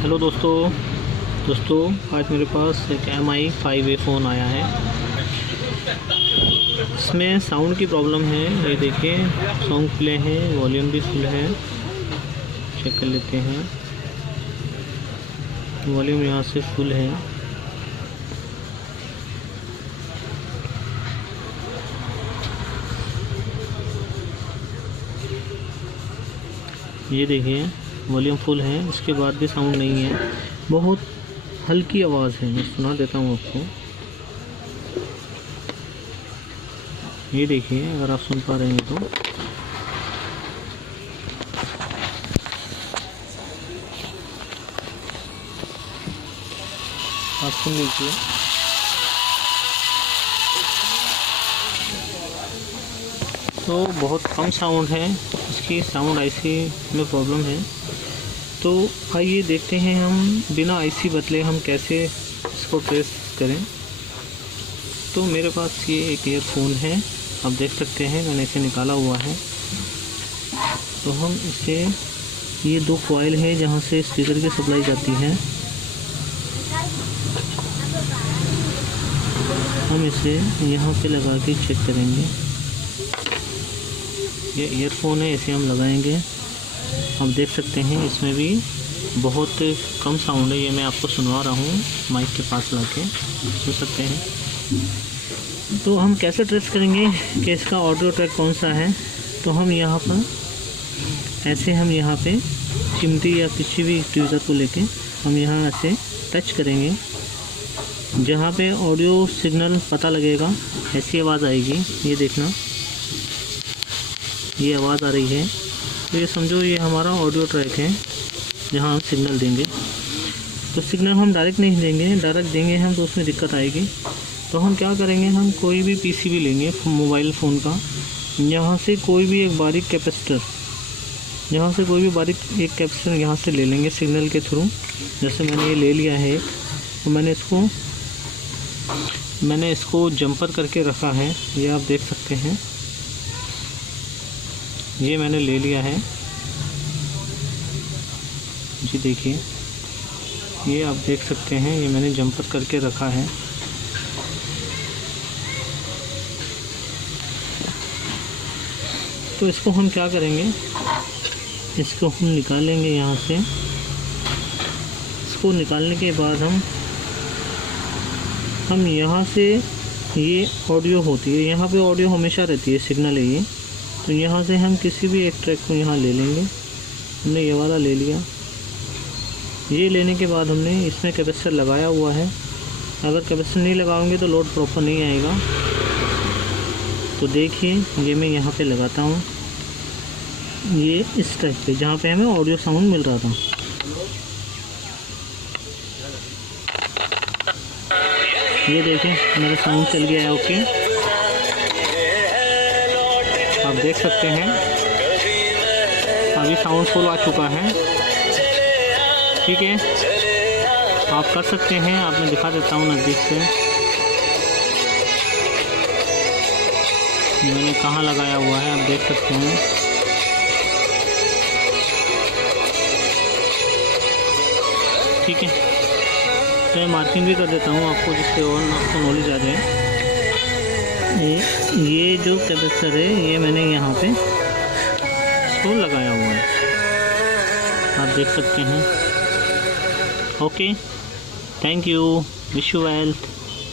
Hello दोस्तों आज मेरे पास एक MI 5A फ़ोन आया है। इसमें साउंड की प्रॉब्लम है। ये देखिए, सॉन्ग प्ले है, वॉल्यूम भी फुल है। चेक कर लेते हैं, वॉल्यूम यहाँ से फुल है। ये देखिए, वॉल्यूम फुल है, इसके बाद भी साउंड नहीं है। बहुत हल्की आवाज़ है। मैं सुना देता हूँ आपको। ये देखिए, अगर आप सुन पा रहे हैं तो आप सुन लीजिए। तो बहुत कम साउंड है, इसकी साउंड आईसी में प्रॉब्लम है। तो आइए देखते हैं हम बिना आईसी बदले हम कैसे इसको ट्रेस करें। तो मेरे पास ये एक ईयरफोन है, आप देख सकते हैं, मैंने इसे निकाला हुआ है। तो हम इसे, ये दो कॉइल है जहाँ से स्पीकर की सप्लाई जाती है। हम इसे यहाँ पे लगा के चेक करेंगे। ये ईयरफोन है, इसे हम लगाएंगे। आप देख सकते हैं इसमें भी बहुत कम साउंड है। ये मैं आपको सुनवा रहा हूँ माइक के पास लाके, सुन सकते हैं। तो हम कैसे ट्रेस करेंगे कि इसका ऑडियो ट्रैक कौन सा है। तो हम यहाँ पर ऐसे, हम यहाँ पे चिमटी या किसी भी ट्यूज़र को लेके हम यहाँ ऐसे टच करेंगे। जहाँ पे ऑडियो सिग्नल पता लगेगा ऐसी आवाज़ आएगी। ये देखना, ये आवाज़ आ रही है। तो ये समझो ये हमारा ऑडियो ट्रैक है जहाँ हम सिग्नल देंगे। तो सिग्नल हम डायरेक्ट नहीं देंगे, डायरेक्ट देंगे हम तो उसमें दिक्कत आएगी। तो हम क्या करेंगे, हम कोई भी पीसीबी लेंगे मोबाइल फ़ोन का, यहाँ से कोई भी एक बारीक कैपेसिटर, यहाँ से कोई भी बारीक एक कैपेसिटर यहाँ से ले लेंगे सिग्नल के थ्रू। जैसे मैंने ये ले लिया है, तो मैंने इसको जंपर करके रखा है। ये आप देख सकते हैं, ये मैंने ले लिया है जी। देखिए, ये आप देख सकते हैं, ये मैंने जंपर करके रखा है। तो इसको हम क्या करेंगे, इसको हम निकालेंगे यहाँ से। इसको निकालने के बाद हम यहाँ से, ये ऑडियो होती है, यहाँ पे ऑडियो हमेशा रहती है, सिग्नल है ये। तो यहाँ से हम किसी भी एक ट्रैक को यहाँ ले लेंगे। हमने ये वाला ले लिया। ये लेने के बाद हमने इसमें कैपेसिटर लगाया हुआ है। अगर कैपेसिटर नहीं लगाओगे तो लोड प्रॉपर नहीं आएगा। तो देखिए, ये मैं यहाँ पे लगाता हूँ, ये इस ट्रैक पे जहाँ पे हमें ऑडियो साउंड मिल रहा था। ये देखें, मेरा साउंड चल गया है। ओके, आप देख सकते हैं अभी साउंड फुल आ चुका है। ठीक है, आप कर सकते हैं। आप मैं दिखा देता हूँ नज़दीक से, मैंने कहाँ लगाया हुआ है, आप देख सकते हैं। ठीक है, तो मैं मार्किंग भी कर देता हूँ आपको, जिससे और आपको नॉलेज आ जाए। ये जो कैपेसिटर है, ये मैंने यहाँ पे इसको लगाया हुआ है, आप देख सकते हैं। Okay, thank you, wish you well.